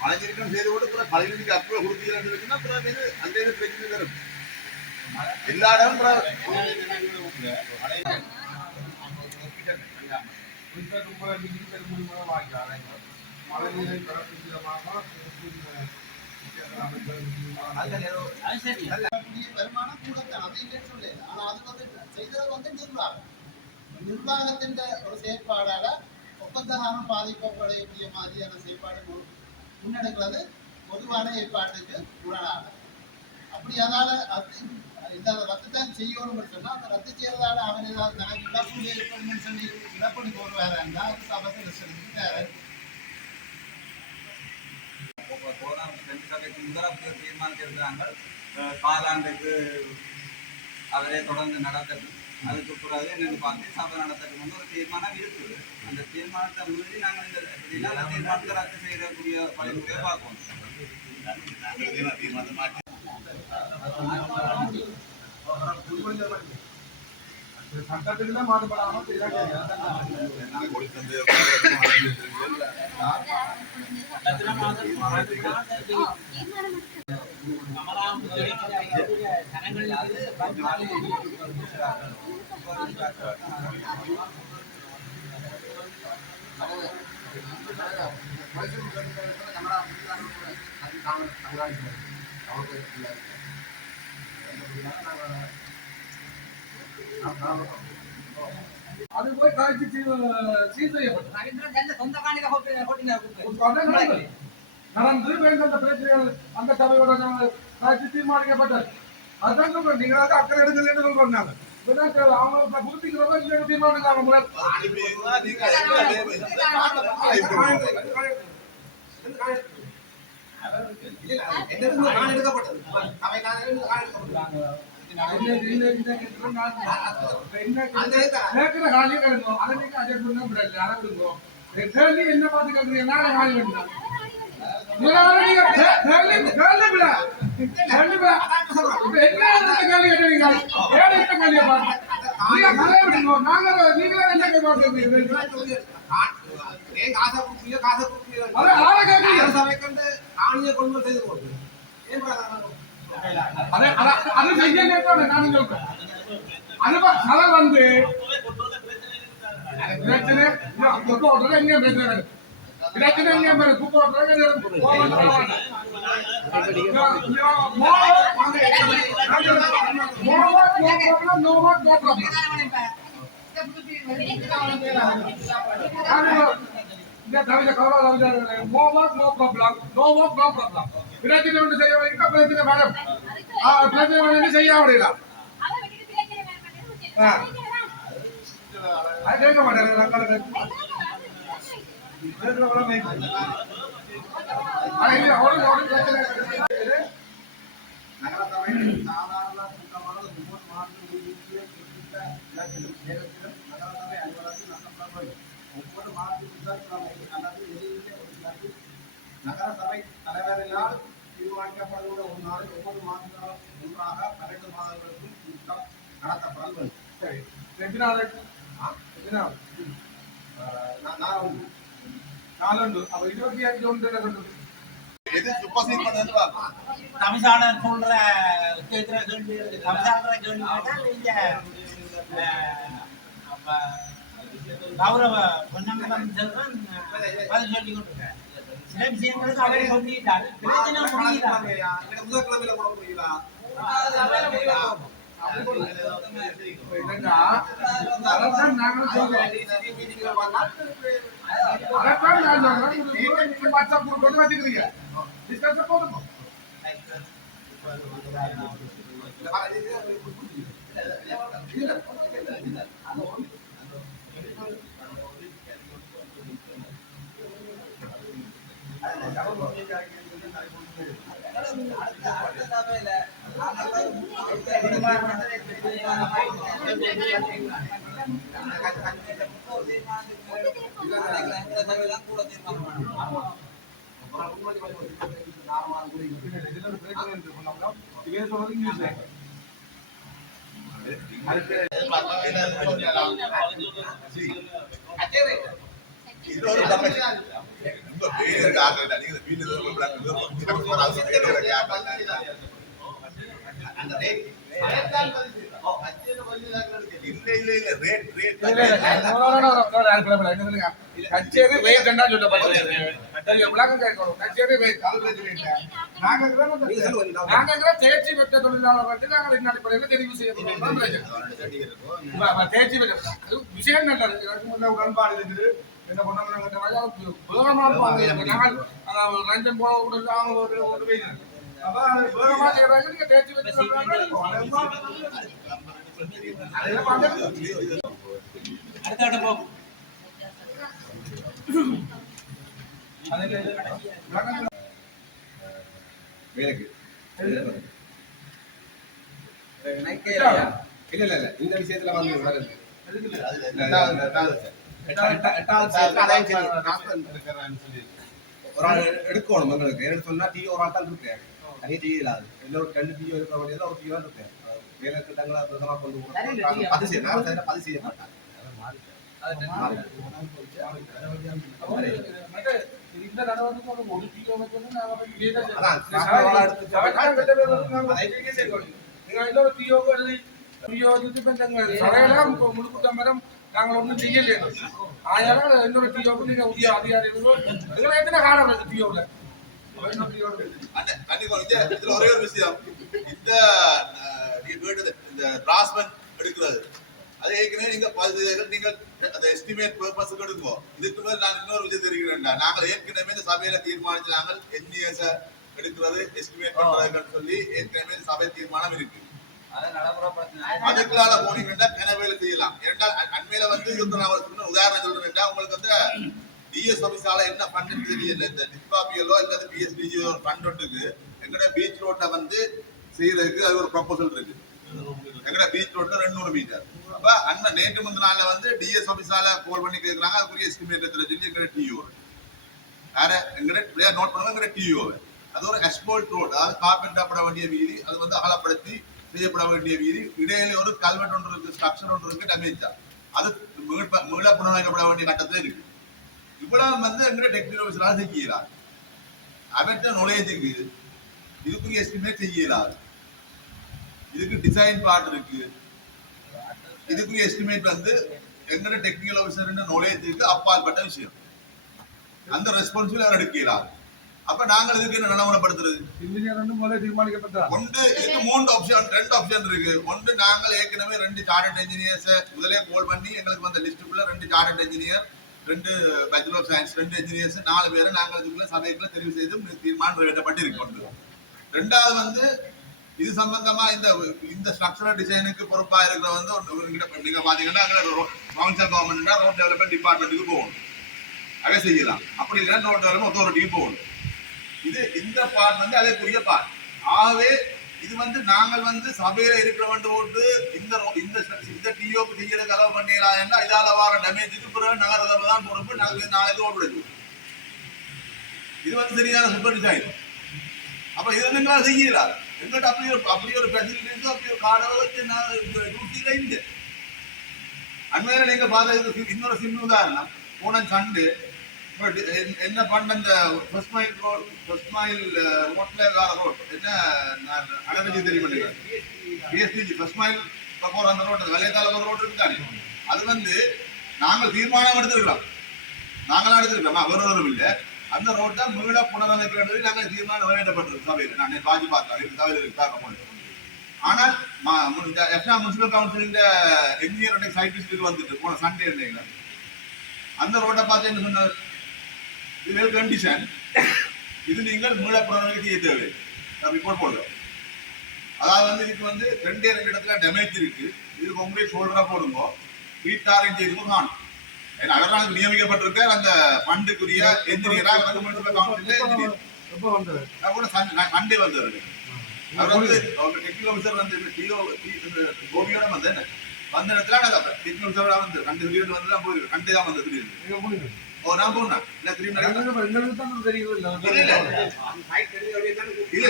மழைநீக்கம் செய்து கூட மழைநீருக்கு அப்புறம் கொடுத்தீங்கன்னா அந்த பிரச்சனை தரும் எல்லா இடமும் வருமானம் கூடத்தான் அதை இல்லைன்னு சொல்லு. ஆனா அது செய்தது நிர்வாகத்தின் ஒரு செயற்பாடால ஒப்பந்தகாரம் பாதிக்கப்படக்கூடிய மாதிரியான செயற்பாடு முன்னெடுக்கிறது பொதுவான ஏற்பாட்டுக்கு முரணாக. அப்படி அதால இந்த ரத்து தான் செய்யணும்னு சொன்னா அந்த ரத்து செய்யறதால அவன் ஏதாவது தனக்கு இழப்பு ஏற்படும் சொல்லி இழப்படி போடுவாரா இருந்தால் அது சபத்தை தீர்மானித்திருக்கிறார்கள். காலாண்டுக்கு அவரே தொடர்ந்து நடத்தட்டும். அதுக்கு பிறகு என்னென்னு பார்த்து சபை நடத்தட்டும் வந்து ஒரு தீர்மானம் இருக்குது. அந்த தீர்மானத்தை மீறி நாங்கள் இந்த தீர்மானத்தை ரத்து செய்யக்கூடிய வழிமுறையை பார்க்கணும். சட்டத்துல மாறுபடாம அது போய் காய்ச்சி சீர் செய்யப்பட்டது நடந்து அந்த பிரச்சனைகள் அந்த சபையோட காய்ச்சி தீர்மானிக்கப்பட்டது. அதுதான் சொல்றேன். நீங்க வந்து அக்கறை எடுக்கலன்னு சொல்றாங்க. அவங்க புரிஞ்சுக்கிறவங்க இல்ல தீர்மானிக்காம என்ன பார்த்து கேட்குறீங்க? வந்து செய்ய முடியல கேட்க மாட்டேன். நகரசபை தலைவரினால் தீர்மானிக்கப்படுகிற ஒரு நாளில் ஒவ்வொரு மாதங்களும் ஒன்றாக 12 மாதங்களுக்கும் கூட்டம் நடத்தப்பட வேண்டும். நாலுண்டு அப்ப 25 ஒன்று தமிழ்நாடு சொல்ற கௌரவ பொன்னம்பலம் செல்வன் பதில் சொல்லி கொண்டிருக்காரு. சில விஷயங்களுக்கு அவரை சொல்லிட்டாரு. முதற்கிழமையில கூட புரியுதா? ஒரு தீர்மானத்துக்கு தான் கூட தீர்மானம் பண்ணணும். இன்னொரு ரொம்ப பேர் இருக்க ஆகல நீங்க வீட்டுல அந்த ரேட் இல்ல ரேட் கச்சேரி வெயிட் என்ன சொல்லப்படுது விளக்கம் கேட்கணும் கச்சேரி வெயிட் நாங்க தேர்ச்சி பெற்ற தொழிலாளர் வந்து நாங்கள் இந்த அடிப்படையில் தெரிவு செய்யப்படுறோம் தேர்ச்சி பெற்ற விஷயம் நல்லது எனக்கு முன்ன உடன்பாடு இருக்குது என்ன பண்ண நாங்கள் லஞ்சம் போக விடுறது அவங்க ஒரு வெயில் அப்ப வேகமா செய்யறாங்க நீங்க தேர்ச்சி பெற்ற அடுத்த போகும் இல்ல இந்த விஷயத்துல வந்து ஒரு ஆள் எடுக்கணும் எங்களுக்கு எடுத்து சொன்னா டீ ஒரு ஆள் தான் இருக்காரு அதே டீ இல்லாது இன்னொரு 2 டீ இருக்க வேண்டியது ஒரு டீ தான் இருக்கு வேலை திட்டங்களை பிரதமா கொண்டு போகணும் பதிவு செய்யணும் பதிவு செய்ய மாட்டாங்க இந்த நடவடிக்கை ஒரு கிலோ முழுக்கூட்டம் நாங்கள் ஒன்றும் செய்யலையே அதனால இன்னொரு டிஓக்கு நீங்க உரிய அதிகாரிகளோ எத்தனை காலம் இருக்கு டிஓல இதுல ஒரே ஒரு விஷயம் இந்த இந்த டிராஸ்மென்ட் எடுக்கிறது அது ஏற்கனவே நீங்க அந்த எஸ்டிமேட் பர்பஸுக்கு எடுக்குவோம் இதுக்கு மேல நான் இன்னொரு விஷயம் தெரிவிக்கிறேன்டா நாங்கள் ஏற்கனவே இந்த சபையில தீர்மானிச்சு நாங்கள் என்ஜிஎஸ் எடுக்கிறது எஸ்டிமேட் பண்றதுன்னு சொல்லி ஏற்கனவே சபை தீர்மானம் இருக்கு அதுக்குள்ளால போனீங்கன்னா கனவேல செய்யலாம் ஏன்னா அண்மையில வந்து உதாரணம் சொல்றேன்டா உங்களுக்கு வந்து டிஎஸ் ஆபீஸால என்ன ஃபண்ட் தெரியல இந்த டிஸ்பாபியலோ இல்ல பிஎஸ்டிஜி ஒரு ஃபண்ட் ஒட்டுக்கு எங்கட பீச் ரோட்டை வந்து செய்யறதுக்கு அது ஒரு ப்ரொபோசல் இருக்கு எங்கட பீச் ரோட்ல 200 மீட்டர் அப்ப அண்ணன் நேற்று முந்தின நாள்ல வந்து டிஎஸ் ஆபீஸால கால் பண்ணி கேக்குறாங்க அதுக்குரிய எஸ்டிமேட் எடுத்து சொல்லி எங்கட டிஓ வேற எங்கட நோட் பண்ணுவாங்க எங்கட டிஓ அது ஒரு அஸ்பால்ட் ரோட் அதாவது கார்பெண்டப்பட வேண்டிய வீதி அது வந்து அகலப்படுத்தி செய்யப்பட வேண்டிய வீதி இடையில ஒரு கல்வெட் ஒன்று இருக்கு ஸ்ட்ரக்சர் ஒன்று இருக்கு டேமேஜ் அது மீள புனரமைக்கப்பட வேண்டிய கட்டத்துல இருக்கு இவ்வளவு வந்து எங்க டெக்னிக்கல் ஆபீஸரால செய்யலாம் அவற்ற நாலேஜுக்கு இதுக்குரிய எஸ்டிமேட் செய்யலாம் இதுக்கு டிசைன் பார்ட் இருக்கு இதுக்குரிய எஸ்டிமேட் வந்து எங்க டெக்னிக்கல் ஆபீஸர் நாலேஜுக்கு அப்பாற்பட்ட விஷயம் அந்த ரெஸ்பான்சிபிலிட்டி அவர் எடுக்கலாம் அப்ப நாங்கள் இதுக்கு என்ன நடைமுறைப்படுத்துறது ஒன்று இதுக்கு 3 ஆப்ஷன் 2 ஆப்ஷன் இருக்கு ஒன்று நாங்கள் ஏற்கனவே 2 சார்ட்டர்ட் இன்ஜினியர்ஸ் முதலே கால் பண்ணி எங்களுக்கு வந்த லிஸ்டுக்குள்ள 2 chartered engineer 2 bachelor of science 2 engineers 4 பேரை நாங்கள் இதுக்குள்ள சபைக்குள்ள தெரிவு செய்து தீர்மானம் நிறைவேற்றப்பட்டு இருக்கு ரெண்டாவது வந்து இது சம்பந்தமா இந்த ஸ்ட்ரக்சரல் டிசைனுக்கு பொறுப்பா இருக்கிற வந்து நீங்க பாத்தீங்கன்னா கவுன்சில் கவர்மெண்ட் ரோட் டெவலப்மெண்ட் டிபார்ட்மெண்ட்டுக்கு போகணும் அதை செய்யலாம் அப்படி இல்லைன்னா ரோட் டெவலப்மெண்ட் அத்தாரிட்டிக்கு போகணும் இது இந்த பார்ட் வந்து அதற்குரிய பார்ட் ஆகவே இது வந்து நாங்கள் வந்து சபையில இருக்கிறவன் ஓட்டு இந்த டிஓக்கு செய்யற கலவு பண்ணிடலாம் என்றால் இதால வர டேமேஜுக்கு பிறகு நகர தான் பொறுப்பு நாளைக்கு ஓட்டு இது வந்து சரியான சூப்பர் டிசைன் அப்ப இது வந்து செய்யலாம் எங்கிட்ட அப்படி ஒரு ஃபெசிலிட்டிஸ் அப்படி ஒரு கார்டை வச்சு டியூட்டியில இல்லை அண்மையில நீங்க பார்த்த இன்னொரு சின்ன உதாரணம் போன சண்டே என்ன பண்ண இந்த ஃபர்ஸ்ட் மைல் ரோட்ல வேற ரோட் என்ன அடர்ச்சி தெரியும் பிஎஸ்டிஜி ஃபர்ஸ்ட் மைல் போற அந்த ரோட் வெள்ளைக்கால ஒரு ரோட் இருக்காரு அது வந்து நாங்கள் தீர்மானம் எடுத்திருக்கிறோம் நாங்களாம் எடுத்திருக்கிறோம் அவரும் இல்லை அந்த ரோட்டை மீள புனரமைக்கிறது நாங்கள் தீர்மானம் நிறைவேற்றப்பட்டிருக்கு சபையில் நான் பாஜி பார்த்தேன் சபையில் இருக்காங்க ஆனால் முனிசிபல் கவுன்சிலின் என்ஜினியர் சைட் விசிட்டுக்கு வந்துட்டு போன சண்டே இல்லைங்களா அந்த ரோட்டை பார்த்து என்ன சொன்னார் இது கண்டிஷன் இது நீங்கள் மீள புனரமைக்க செய்ய தேவை ரிப்போர்ட் போடுறோம் அதாவது வந்து இதுக்கு வந்து 2 இடத்துல டேமேஜ் இருக்கு இதுக்கு உங்களே ஷோல்டரா போடுங்க வீட்டாரின் செய்து காணும் ஏன்னா அதற்கு நியமிக்கப்பட்டிருக்க அந்த ஃபண்டுக்குரிய என்ஜினியராக சண்டே வந்தாரு அவர் வந்து டெக்னிக்கல் ஆஃபீஸர் வந்து கோபியோட வந்து வந்த இடத்துல நான் சிக்னல் சேவை வந்து கண்டு திடீர்னு வந்து நான் போயிருக்கேன் கண்டு தான் வந்து திடீர்னு நீங்க போனீங்க. ஓ நான் போனேன் இல்ல திடீர்னு எங்களுக்கு தான் தெரியுது இல்ல இல்ல